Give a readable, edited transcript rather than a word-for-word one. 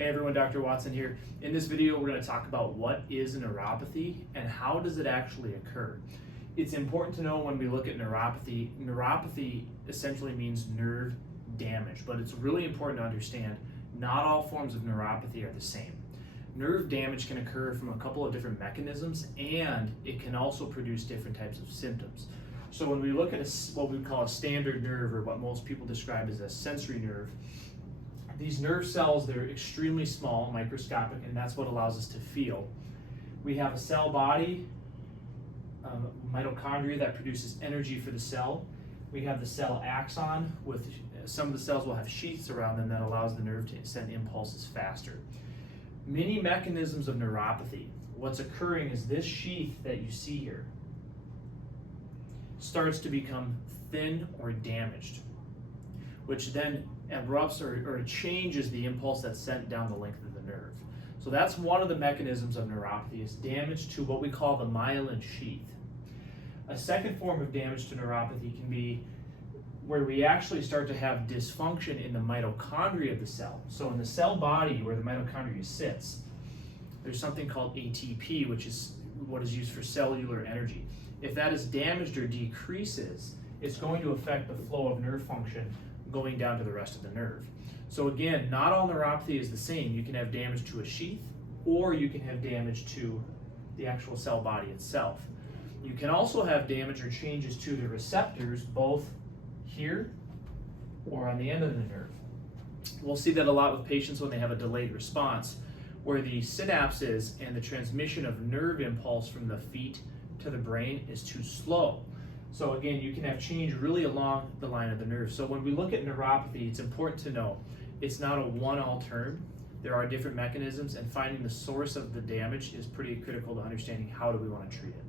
Hey everyone, Dr. Watson here. In this video, we're going to talk about what is neuropathy and how does it actually occur. It's important to know when we look at neuropathy, neuropathy essentially means nerve damage, but it's really important to understand not all forms of neuropathy are the same. Nerve damage can occur from a couple of different mechanisms, and it can also produce different types of symptoms. So when we look at what we call a standard nerve, or what most people describe as a sensory nerve, these nerve cells, they're extremely small, microscopic, and that's what allows us to feel. We have a cell body, mitochondria that produces energy for the cell. We have the cell axon, with some of the cells will have sheaths around them that allows the nerve to send impulses faster. Many mechanisms of neuropathy, what's occurring is this sheath that you see here starts to become thin or damaged, which then abrupts or changes the impulse that's sent down the length of the nerve. So that's one of the mechanisms of neuropathy, is damage to what we call the myelin sheath. A second form of damage to neuropathy can be where we actually start to have dysfunction in the mitochondria of the cell. So in the cell body where the mitochondria sits, there's something called ATP, which is what is used for cellular energy. If that is damaged or decreases, it's going to affect the flow of nerve function going down to the rest of the nerve. So again, not all neuropathy is the same. You can have damage to a sheath, or you can have damage to the actual cell body itself. You can also have damage or changes to the receptors, both here or on the end of the nerve. We'll see that a lot with patients when they have a delayed response, where the synapses and the transmission of nerve impulse from the feet to the brain is too slow. So again, you can have change really along the line of the nerve. So when we look at neuropathy, it's important to know it's not a one-all term. There are different mechanisms, and finding the source of the damage is pretty critical to understanding how do we want to treat it.